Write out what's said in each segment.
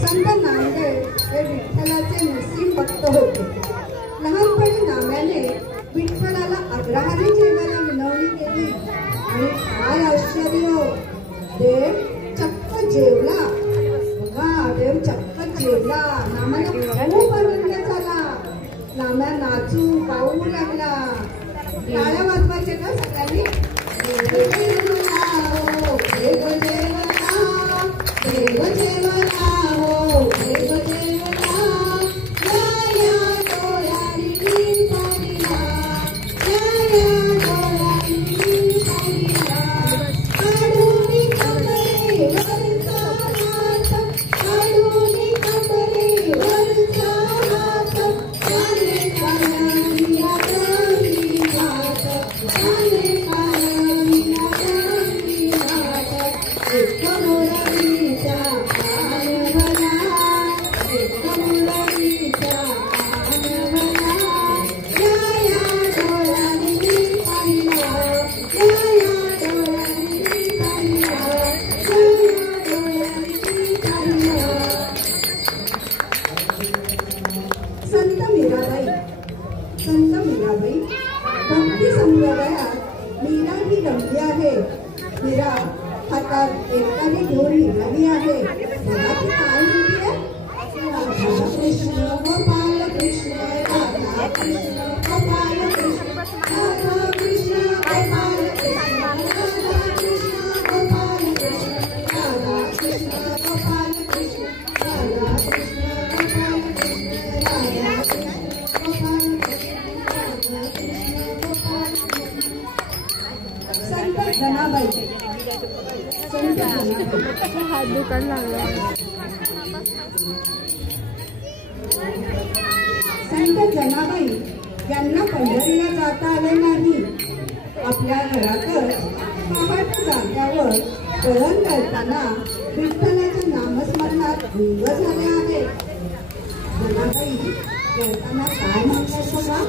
संत नामदेव हे विठ्ठलाचे नसीब भक्त होते। लहानपणी नाम्याने विठ्ठलाला आग्रहाने जेवायला विनवणी केली आणि काय आश्चर्य, देव चक्क जेवला। बघा, देव चक्क जेवला। नाम्याला खूप आनंद झाला। नाम्या नाचू गाऊ लागला। टाळ्या वाजवायचे का सगळ्यांनी? देव जेवला हो, देव जेवला, देव जेवला हो, देव जेवला। या डोळ्यांनी पाहिला, या डोळ्यांनी पाहिला। आडूनी कमरे वरचा हात, आडूनी कमरे वरचा हात। काने कानानी लागली घात, काने कानानी लागली घात। एक मुरलीचा आनवला, एक मुरलीचा आनवला। या डोळ्यांनी पाहिला, या डोळ्यांनी पाहिला, या डोळ्यांनी पाहिला। संत मीराबाई, संत मीराबाई भक्ती संप्रदायात मीरा ही रमली आहे। मीरा हातात एकताने घेऊन निघाली आहे। बघा ती काय म्हणते, राधा कृष्ण गोपाल कृष्ण, राधा कृष्ण गोपाल कृष्ण, राधा कृष्ण गोपाल कृष्ण, राधा कृष्ण गोपाल कृष्ण, राधा कृष्ण गोपाल कृष्ण, राधा कृष्ण गोपाल कृष्ण, राधा कृष्ण गोपाल कृष्ण, राधा कृष्ण गोपाल कृष्ण। संत जनाबाई, संत जनाबाई हात दुकान लागला। संत जनाबाई यांना पंढरीला जाता आले नाही। आपल्या घरातच पहाट जाग्यावर वळण करताना विठ्ठलाच्या नामस्मरणात गुंग झाले आहे। जनाबाई करताना काय म्हणतात बघा,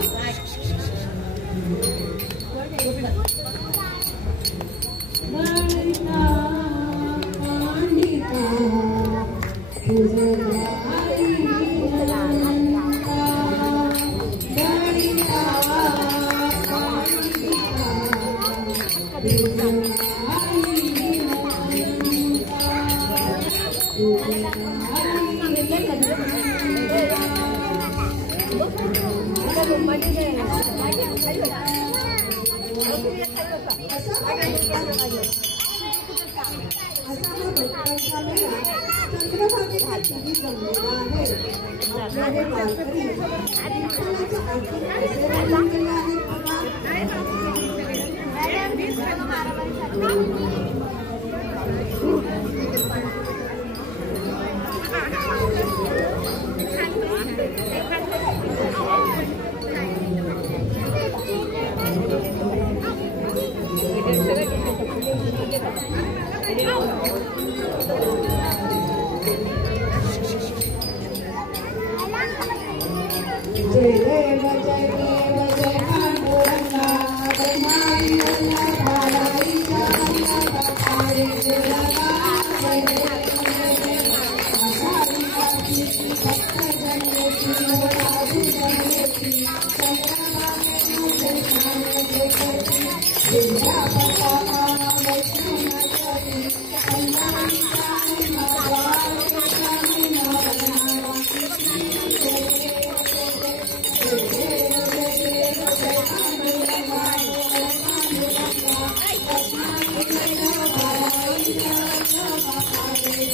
पंडिता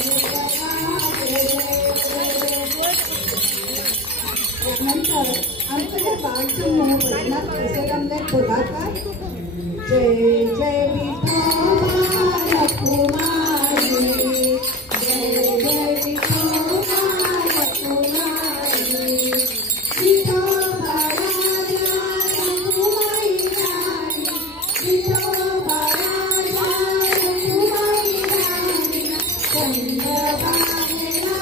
नंतर आमचं जे बालसमूह भजनात कसे रमले बघा का. जय जय विठोबा रखुमाई, जय जय विठोबा रखुमाई, विठोबा राजा रखुमाई राणी, विठोबा राजा रखुमाई राणी, चंद्रभागेला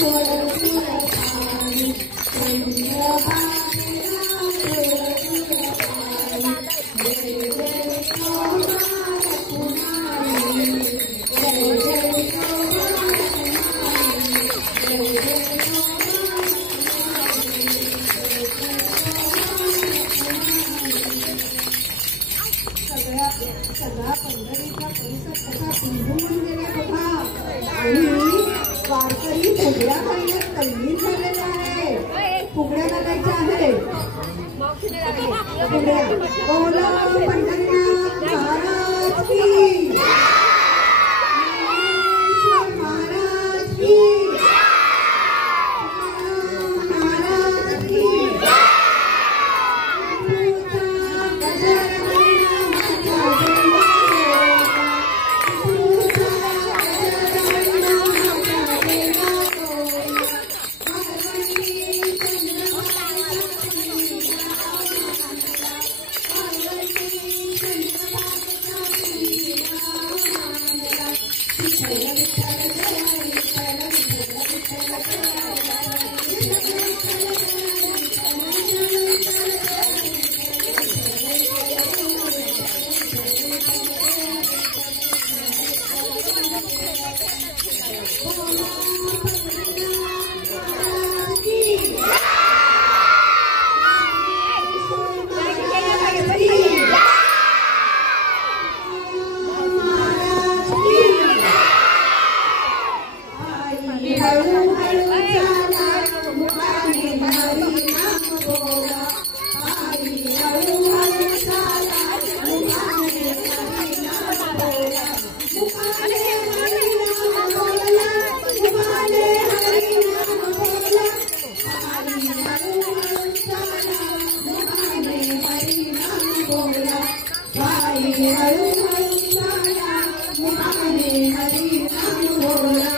तुळशीरपाणी, चंद्रभागेला तुळशीरपाणी. जय जय विठोबा रखुमाई, जय जय विठोबा रखुमाई, जय जय सगळा पंढरीचा परिसर कसा पिंजून गेला बघा. आणि वारकरी फुगड्या घालण्यात तल्लीन झालेला आहे. फुगड्या घालायच्या आहेत. फुगड्या बोला पंढरीनाथ महाराज की, ज्ञानेश्वर महाराज की, महाराज की. हरी हरी बोला.